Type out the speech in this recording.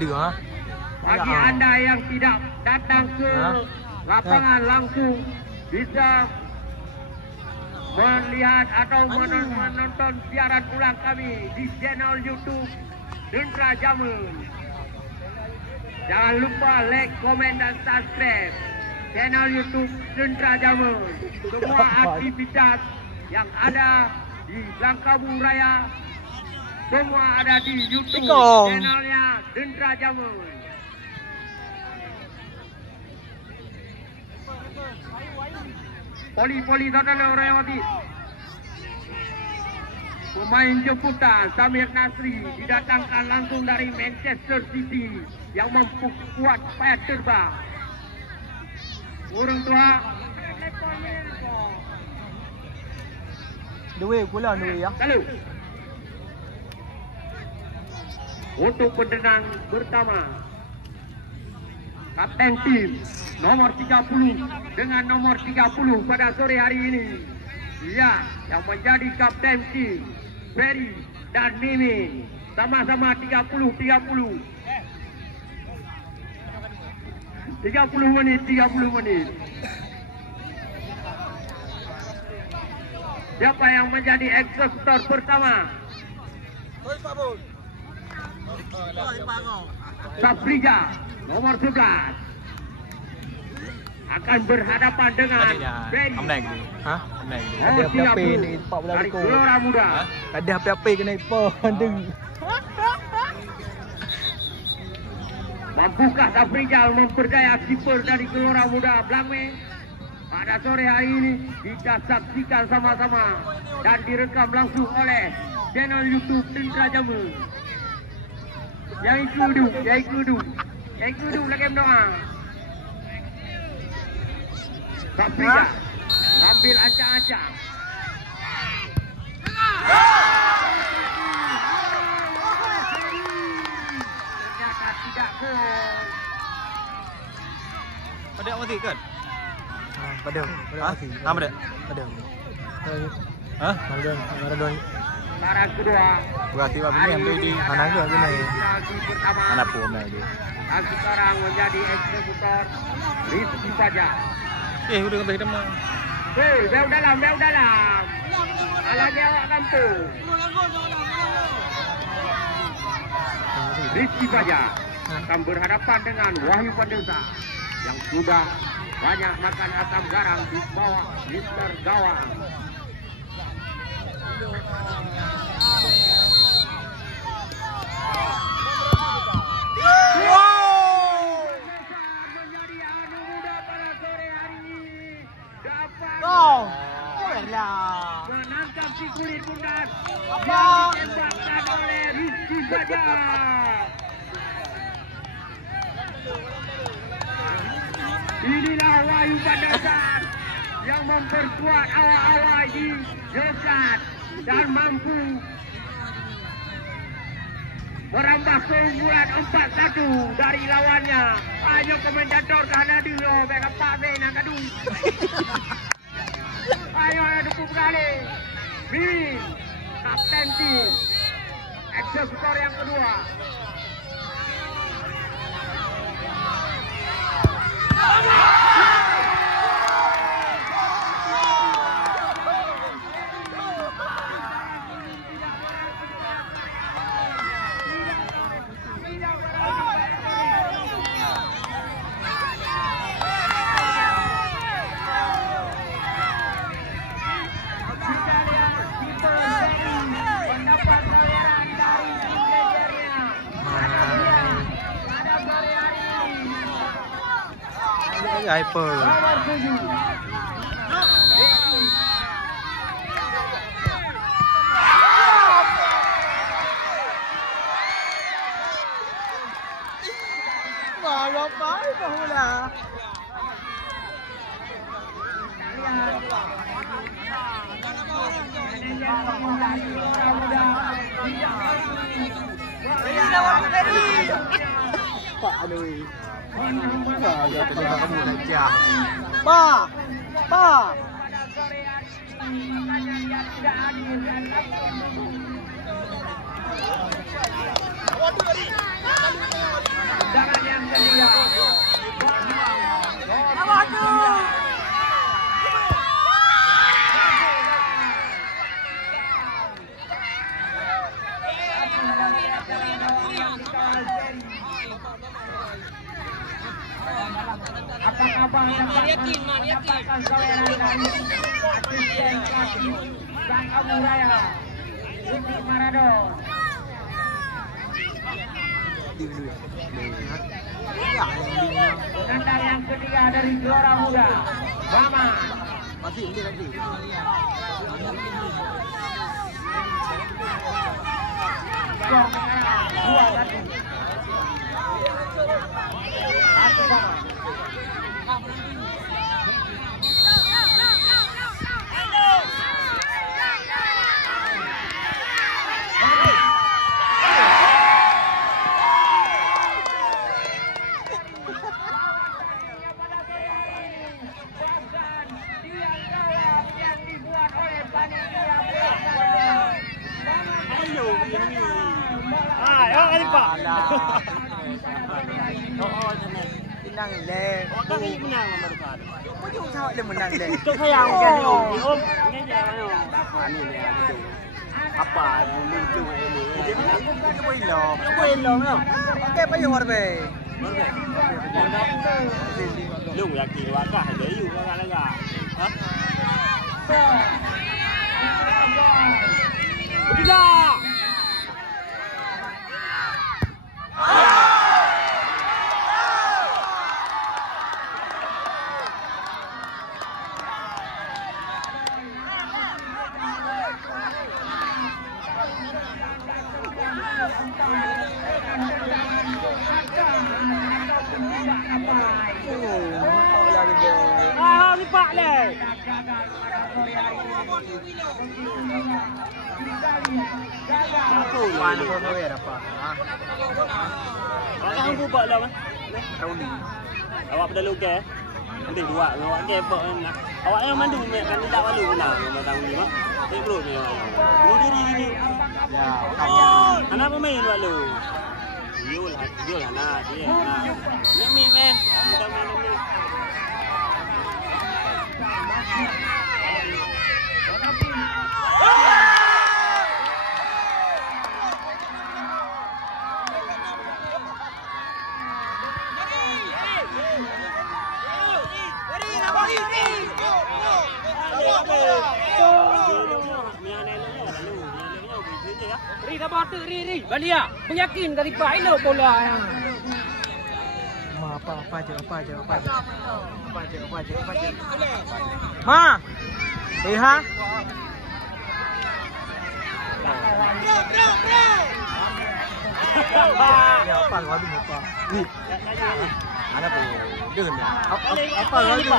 Dia. Bagi anda yang tidak datang ke lapangan langsung bisa melihat atau menonton siaran ulang kami di channel YouTube Dendra Jamun. Jangan lupa like, komen dan subscribe channel YouTube Dendra Jamun. Semua aktivitas yang ada di Langkabu Raya semua ada di YouTube channelnya Dendra Jamun. Poli Totalo Rewati. Pemain jemputan Samir Nasri didatangkan langsung dari Manchester City yang memperkuat sayap terbang. Orang tua Dua pula ya. Lalu untuk pendenang pertama Kapten tim nomor 30 dengan nomor 30 pada sore hari ini. Ia yang menjadi kapten tim Ferry dan Mimin sama-sama 30 menit. Siapa yang menjadi eksekutor pertama? Sabrija nomor 11 akan berhadapan dengan Ferry. Hah? Ada apa-apa ni 14 dari ekor. Gelora Muda. Ada apa-apa kena ipon tu. Mampukah Sabrija memperdaya kiper dari Gelora Muda Blangme? Pada sore hari ini kita saksikan sama-sama dan direkam langsung oleh channel YouTube Dendra Jamun. Yang ikudu lagi doa. Sabrija ngambil ancang-ancang. Ternyata tidak gol. Pada mati kan? Pada mati. Nama dia? Pada. Hah? Maradona. Putaran kedua. Berarti apa ni yang di mana ke ni? Anak pun dia. Dan sekarang menjadi eksekutor Rizky Fajar. Udah sampai dah. Bel dalam. Alah dia awak kampung. Rizky Fajar akan berhadapan dengan Wahyu Pandesa yang sudah banyak makan asam garam di bawah Mister Gawang. Menjadi anu muda pada sore hari ini dapat menangkap si kulit bundan yang ditembakkan oleh Rizky Fajar. Inilah Wahyu Pandesa yang memperkuat awal-awal di Jokat dan mampu merambah keunggulan 4-1 dari lawannya. Ayo komentator karena dia beka Pak nak kadu. Ayo dukung kali. Mimin, kapten tim, eksekutor yang kedua. Hyper. Marah pai bahula. Pak aduh. Ya terima kamu saja. Pa. Apa kabar? Apakah kawanan dari asisten pelatih Sang Abu Raya Rudi Maradon? Kandang yang ketiga dari juara muda Bama. Masih ini lagi. Dua lagi. Satu sama. Menang le. Kan ni menang Amerika. Kau juga sama dia menang le. Kau sayang kan ni om. Ni jangan om. Ni ni ada. Apa muncul ini? Dia menang. Dia boleh lo. Kau boleh lo no. Okey, payah warbe. Lu yakin wakah ada you kan laga. Ha? Tidak. Lipat le. Apa Mana kau tahu apa? Awak hang buat lah mah. Tahu ni. Awak pada lu ke? Nanti dua awak ke apa nak. Awak yang mandu mek kan tidak malu menang sama tahun ni mah. Tik bro ni. Lu diri ni. Ya, Oh, anak pemain walu. Yul anak dia. Ni men. Kita main ni. Ri dah batu ri. Balia, yakin dari Pak elok bola yang. Apa je. Ha. Ha? Ni apa lagi apa? Ni. Ada apa? Dengan ni. Apa lagi?